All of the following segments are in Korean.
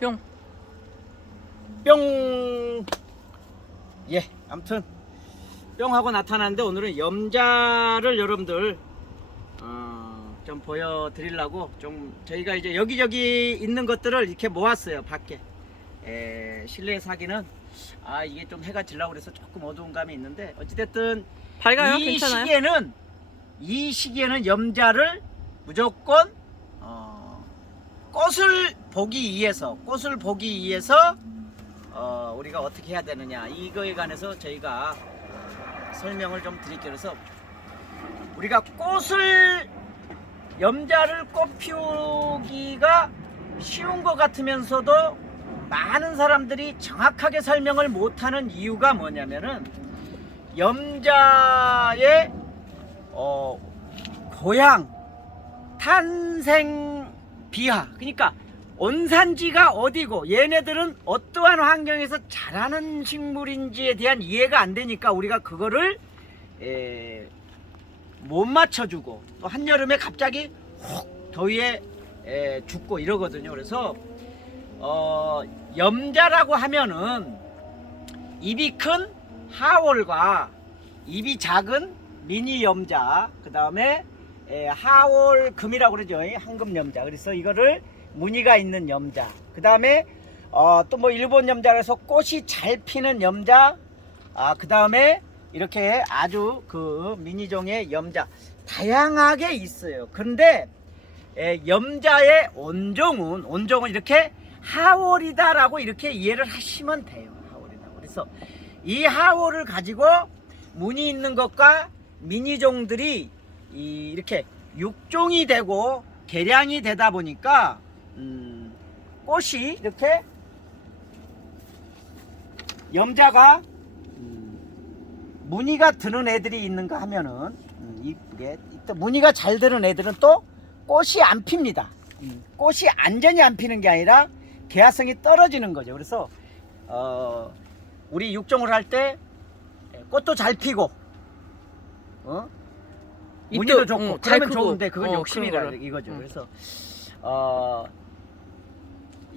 뿅. 뿅. 예, 아무튼 뿅 하고 나타났는데 오늘은 염자를 여러분들 좀 보여드리려고 좀 저희가 이제 여기저기 있는 것들을 이렇게 모았어요. 밖에 실내에 사기는 이게 좀 해가 질라고 그래서 조금 어두운 감이 있는데 어찌됐든 밝아요? 이 괜찮아요? 시기에는 염자를 무조건 꽃을 보기 위해서 우리가 어떻게 해야 되느냐 이거에 관해서 저희가 설명을 좀 드릴게요. 그래서 우리가 염자를 꽃 피우기가 쉬운 것 같으면서도 많은 사람들이 정확하게 설명을 못하는 이유가 뭐냐면은 염자의 고향 탄생 비하, 그러니까 온산지가 어디고 얘네들은 어떠한 환경에서 자라는 식물인지에 대한 이해가 안 되니까 우리가 그거를 못 맞춰주고 또 한여름에 갑자기 훅 더위에 죽고 이러거든요. 그래서 염자라고 하면은 입이 큰 하월과 입이 작은 미니 염자, 그 다음에 하월금이라고 그러죠. 황금 염자. 그래서 이거를 무늬가 있는 염자, 그 다음에 또 뭐 일본 염자라서 꽃이 잘 피는 염자, 그 다음에 이렇게 아주 그 미니종의 염자 다양하게 있어요. 그런데 염자의 온종은 이렇게 하월이다 라고 이렇게 이해를 하시면 돼요. 하월이다. 그래서 이 하월을 가지고 무늬 있는 것과 미니종들이 이렇게 육종이 되고 개량이 되다 보니까 꽃이 이렇게 염자가 무늬가 드는 애들이 있는가 하면은 이쁘게 또 무늬가 잘 드는 애들은 또 꽃이 안 핍니다. 꽃이 안전히 안 피는 게 아니라 개화성이 떨어지는 거죠. 그래서 우리 육종을 할 때 꽃도 잘 피고 무늬도 좋고 그러면 좋은데 그건 욕심이라 이거죠. 그래서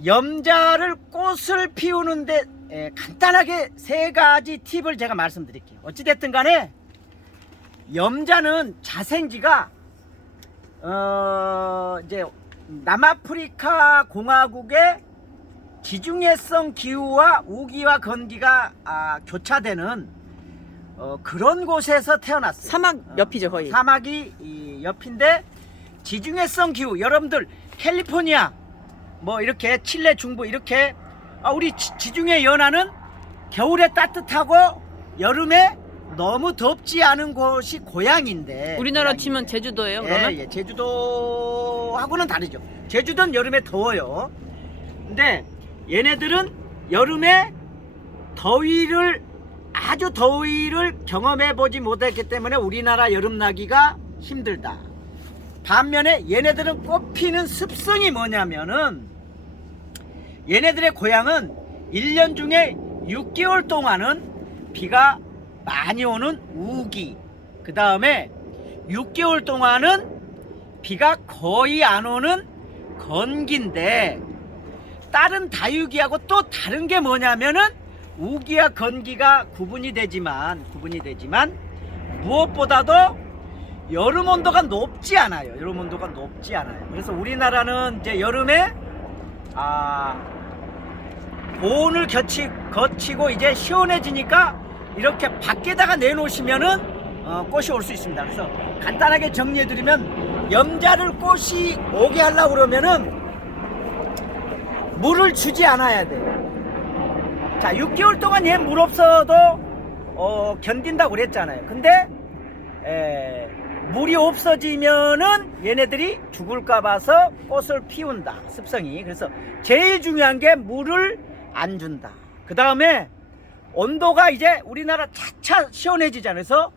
염자를 꽃을 피우는데 간단하게 세 가지 팁을 제가 말씀드릴게요. 어찌됐든 간에 염자는 자생지가 이제 남아프리카 공화국의 지중해성 기후와 우기와 건기가 교차되는 그런 곳에서 태어났어요. 사막 옆이죠, 거의. 사막이 옆인데 지중해성 기후, 여러분들 캘리포니아 뭐 이렇게 칠레 중부 이렇게 우리 지중해 연안은 겨울에 따뜻하고 여름에 너무 덥지 않은 곳이 고향인데 우리나라 치면 제주도예요, 그러면? 제주도하고는 다르죠. 제주도는 여름에 더워요. 근데 얘네들은 여름에 아주 더위를 경험해 보지 못했기 때문에 우리나라 여름 나기가 힘들다. 반면에 얘네들은 꽃피는 습성이 뭐냐면은 얘네들의 고향은 1년 중에 6개월 동안은 비가 많이 오는 우기, 그 다음에 6개월 동안은 비가 거의 안 오는 건기인데 다른 다육이하고 또 다른 게 뭐냐면은 우기와 건기가 구분이 되지만 무엇보다도 여름 온도가 높지 않아요. 그래서 우리나라는 이제 여름에 고온을 거치고 이제 시원해지니까 이렇게 밖에다가 내놓으시면은 꽃이 올 수 있습니다. 그래서 간단하게 정리해드리면 염자를 꽃이 오게 하려고 그러면은 물을 주지 않아야 돼요. 자, 6개월 동안 얘 물 없어도 견딘다고 그랬잖아요. 근데 물이 없어지면은 얘네들이 죽을까 봐서 꽃을 피운다, 습성이. 그래서 제일 중요한 게 물을 안 준다. 그 다음에 온도가 이제 우리나라 차차 시원해지잖아요. 그래서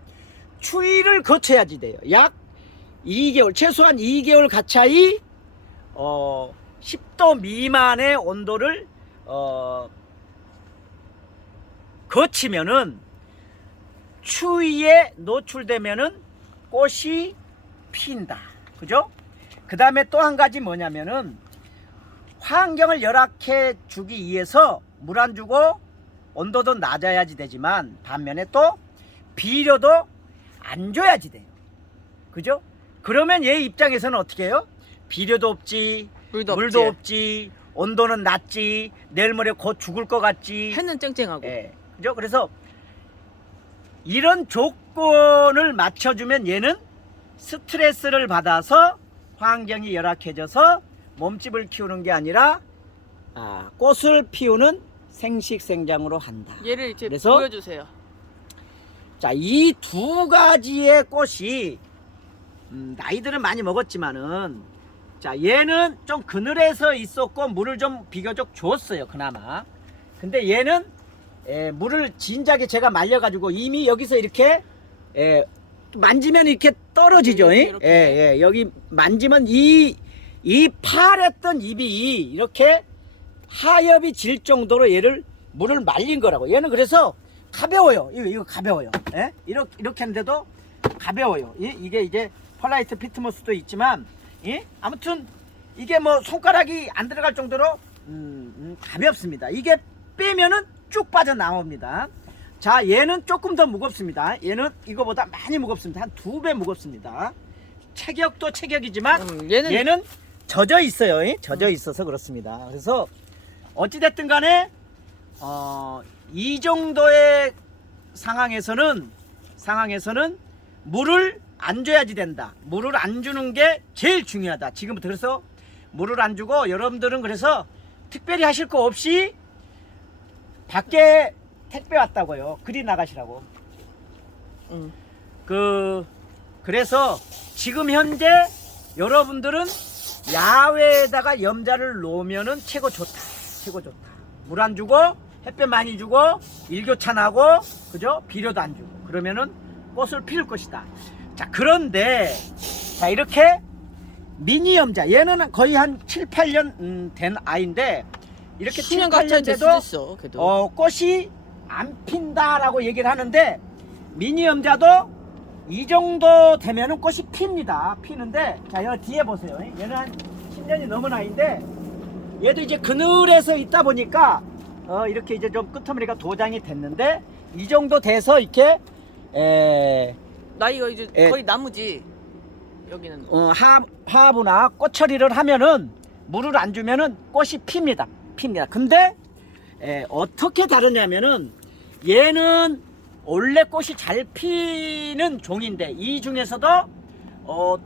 추위를 거쳐야지 돼요. 약 2개월, 최소한 2개월 가차이 10도 미만의 온도를 거치면은 추위에 노출되면은 꽃이 핀다. 그죠? 그 다음에 또 한 가지 뭐냐면은 환경을 열악해 주기 위해서 물 안 주고 온도도 낮아야지 되지만 반면에 또 비료도 안 줘야지 돼요. 그죠? 그러면 얘 입장에서는 어떻게 해요? 비료도 없지, 물도 없지, 온도는 낮지, 내일 모레 곧 죽을 것 같지. 해는 쨍쨍하고. 예, 그죠? 그래서 이런 조건을 맞춰주면 얘는 스트레스를 받아서 환경이 열악해져서 몸집을 키우는 게 아니라 꽃을 피우는 생식생장으로 한다. 얘를 이제 그래서 보여주세요. 자, 이 두 가지의 꽃이 나이들은 많이 먹었지만은 자, 얘는 좀 그늘에서 있었고 물을 좀 비교적 줬어요, 그나마. 근데 얘는 물을 진작에 제가 말려가지고 이미 여기서 이렇게 만지면 이렇게 떨어지죠. 이렇게. 여기 만지면 이 파랬던 잎이 이렇게 하엽이 질 정도로 얘를 물을 말린 거라고. 얘는 그래서 가벼워요. 이거 가벼워요. 예? 이렇게 하는데도 가벼워요. 이게 이제 펄라이트 피트모스도 있지만, 아무튼 이게 뭐 손가락이 안 들어갈 정도로 가볍습니다. 이게 빼면은 쭉 빠져나옵니다. 자, 얘는 조금 더 무겁습니다. 얘는 이거보다 많이 무겁습니다. 한 2배 무겁습니다. 체격도 체격이지만 얘는 젖어 있어요. 젖어 있어서 그렇습니다. 그래서 어찌됐든 간에 이 정도의 상황에서는 물을 안 줘야지 된다. 물을 안 주는 게 제일 중요하다. 지금부터. 그래서 물을 안 주고 여러분들은 그래서 특별히 하실 거 없이 밖에 택배 왔다고요. 그리 나가시라고. 그래서 지금 현재 여러분들은 야외에다가 염자를 놓으면은 최고 좋다. 최고 좋다. 물 안 주고 햇볕 많이 주고 일교차 나고, 그죠? 비료도 안 주고 그러면은 꽃을 피울 것이다. 자, 그런데 자, 이렇게 미니 염자, 얘는 거의 한 7, 8년 된 아이인데 이렇게 7, 8년 돼도 꽃이 안 핀다라고 얘기를 하는데, 미니 염자도 이 정도 되면은 꽃이 핍니다. 피는데, 자, 여기 뒤에 보세요. 얘는 한 10년이 넘은 아이인데 얘도 이제 그늘에서 있다 보니까 이렇게 이제 좀 끄트머리가 도장이 됐는데, 이 정도 돼서 이렇게 나이가 이제 거의 나무지. 여기는 하부나 꽃 처리를 하면은 물을 안 주면은 꽃이 핍니다. 근데 어떻게 다르냐면은 얘는 원래 꽃이 잘 피는 종인데, 이 중에서도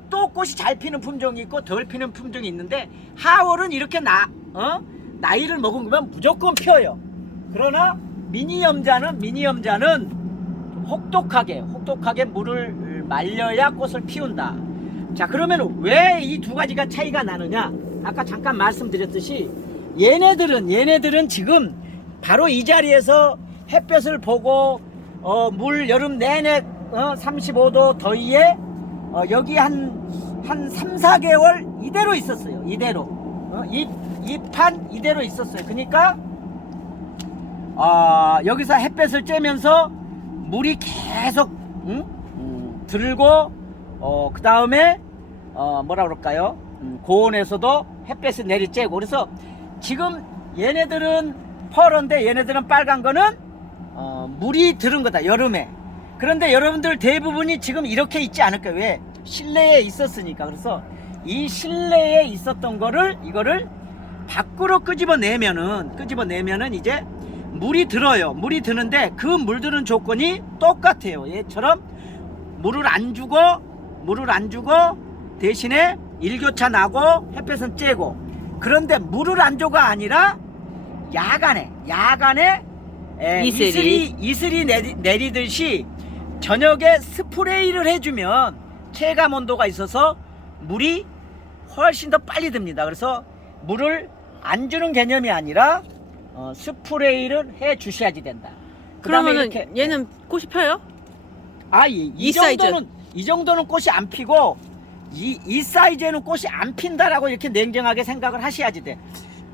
또 꽃이 잘 피는 품종이 있고 덜 피는 품종이 있는데, 하월은 이렇게 나이를 먹은 거면 무조건 피어요. 그러나 미니 염자는 혹독하게 물을 말려야 꽃을 피운다. 자, 그러면 왜 이 두 가지가 차이가 나느냐? 아까 잠깐 말씀드렸듯이 얘네들은 지금 바로 이 자리에서 햇볕을 보고 물 여름 내내 35도 더위에 여기 한 3, 4개월 이대로 있었어요. 잎판 이대로 있었어요. 그러니까 여기서 햇볕을 쬐면서 물이 계속 들고 그 다음에 뭐라 그럴까요? 고온에서도 햇볕을 내리쬐고. 그래서 지금 얘네들은 퍼런데 얘네들은 빨간 거는 물이 들은 거다, 여름에. 그런데 여러분들 대부분이 지금 이렇게 있지 않을까요? 왜? 실내에 있었으니까. 그래서 이 실내에 있었던 이거를 밖으로 끄집어내면은 이제 물이 들어요. 물이 드는데 그 물 드는 조건이 똑같아요. 얘처럼 물을 안 주고 대신에 일교차 나고 햇볕은 쬐고. 그런데 물을 안 줘가 아니라 야간에 이슬이 내리듯이 저녁에 스프레이를 해주면 체감 온도가 있어서 물이 훨씬 더 빨리 듭니다. 그래서 물을 안 주는 개념이 아니라 스프레이를 해 주셔야지 된다. 그러면은 얘는 꽃이 펴요? 이 정도는 꽃이 안 피고 이 사이즈에는 꽃이 안 핀다라고 이렇게 냉정하게 생각을 하셔야지 돼.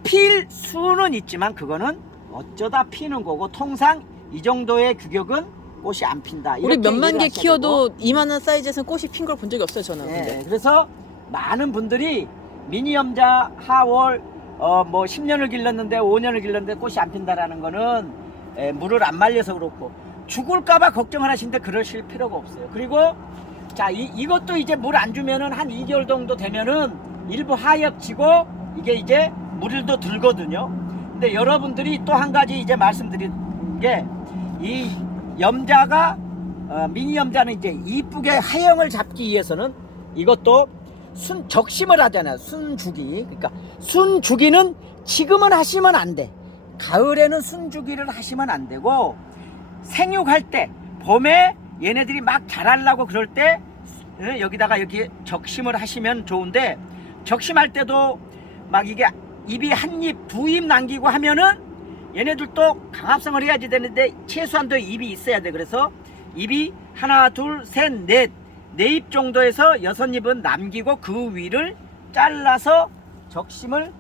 필 수는 있지만 그거는 어쩌다 피는 거고, 통상 이 정도의 규격은 꽃이 안 핀다. 우리 몇만 개 키워도 이만한 사이즈에서는 꽃이 핀 걸 본 적이 없어요, 저는. 네, 그래서 많은 분들이 미니 염자, 하월, 뭐 10년을 길렀는데 5년을 길렀는데 꽃이 안 핀다라는 거는 물을 안 말려서 그렇고 죽을까봐 걱정을 하시는데 그러실 필요가 없어요. 그리고 자 이것도 이제 물 안 주면은 한 2개월 정도 되면은 일부 하얗지고 이게 이제 물도 들거든요. 근데 여러분들이 또 한 가지 이제 말씀드린 게 이 염자가 미니 염자는 이제 이쁘게 하형을 잡기 위해서는 이것도 적심을 하잖아요. 순주기. 그러니까 순주기는 지금은 하시면 안 돼. 가을에는 순주기를 하시면 안 되고 생육할 때 봄에 얘네들이 막 자라려고 그럴 때 여기다가 이렇게 적심을 하시면 좋은데 적심할 때도 막 이게 입이 한 입, 두 입 남기고 하면은 얘네들도 강합성을 해야지 되는데 최소한도 입이 있어야 돼. 그래서 입이 하나, 둘, 셋, 넷, 네 입 정도에서 6입은 남기고 그 위를 잘라서 적심을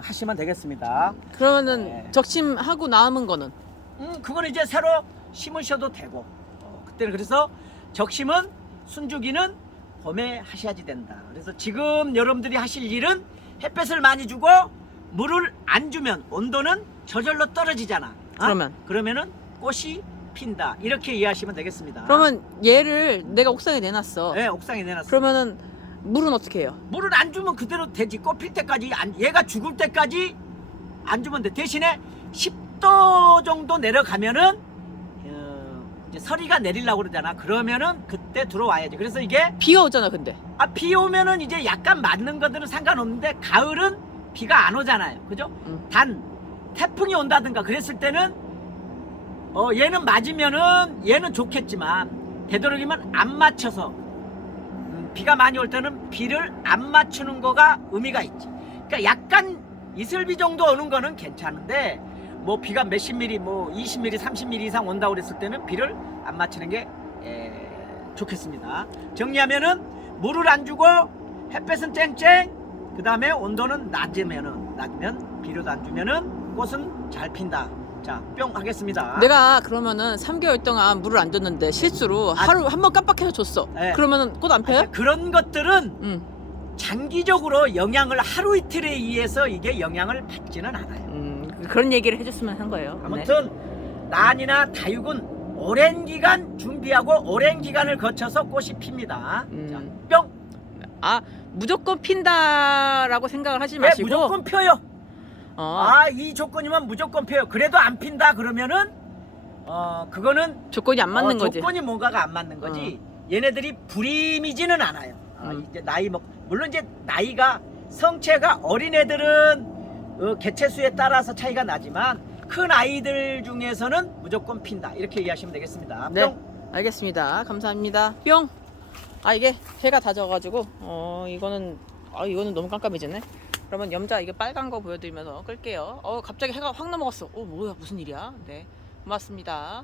하시면 되겠습니다. 그러면은 네. 적심하고 남은 거는 그거는 이제 새로 심으셔도 되고 그때는 그래서 적심은 순주기는 봄에 하셔야지 된다. 그래서 지금 여러분들이 하실 일은 햇볕을 많이 주고 물을 안 주면 온도는 저절로 떨어지잖아. 그러면은 꽃이 핀다. 이렇게 이해하시면 되겠습니다. 그러면 얘를 내가 옥상에 내놨어. 네, 옥상에 내놨어. 그러면은 물은 어떻게 해요? 물을 안 주면 그대로 되지. 꽃 필 때까지 얘가 죽을 때까지 안 주면 돼. 대신에 10도 정도 내려가면은 이제 서리가 내리려고 그러잖아. 그러면은 그때 들어와야지. 그래서 이게 비가 오잖아 근데. 비 오면은 이제 약간 맞는 것들은 상관없는데 가을은 비가 안 오잖아요. 그죠? 단 태풍이 온다든가 그랬을 때는 얘는 맞으면은 얘는 좋겠지만 되도록이면 안 맞춰서 비가 많이 올 때는 비를 안 맞추는 거가 의미가 있지. 그러니까 약간 이슬비 정도 오는 거는 괜찮은데 뭐 비가 몇십 미리 뭐 20mm 30mm 이상 온다고 그랬을 때는 비를 안 맞추는 게 좋겠습니다. 정리하면은 물을 안 주고 햇볕은 쨍쨍 그 다음에 온도는 낮으면 비료도 안 주면은 꽃은 잘 핀다. 자, 뿅 하겠습니다. 내가 그러면은 3개월 동안 물을 안 줬는데 실수로 하루 한 번 깜빡해서 줬어. 네. 그러면은 꽃 안 펴요? 그런 것들은 장기적으로 영향을 하루 이틀에 의해서 이게 영향을 받지는 않아요. 그런 얘기를 해줬으면 한 거예요. 아무튼 난이나 다육은 오랜 기간 준비하고 오랜 기간을 거쳐서 꽃이 핍니다. 자, 뿅. 무조건 핀다라고 생각을 하지 네, 마시고 무조건 펴요. 이 조건이면 무조건 펴요. 그래도 안 핀다 그러면은 그거는 조건이 안 맞는 거지. 조건이 뭔가가 안 맞는 거지. 얘네들이 불임이지는 않아요. 이제 나이 물론 이제 나이가 성체가 어린 애들은 개체수에 따라서 차이가 나지만 큰 아이들 중에서는 무조건 핀다. 이렇게 이해하시면 되겠습니다. 네, 뿅. 알겠습니다. 감사합니다. 뿅. 이게 해가 다 져가지고 이거는 너무 깜깜해지네. 그러면 염자 이게 빨간 거 보여드리면서 끌게요. 갑자기 해가 확 넘어갔어. 뭐야 무슨 일이야? 네, 고맙습니다.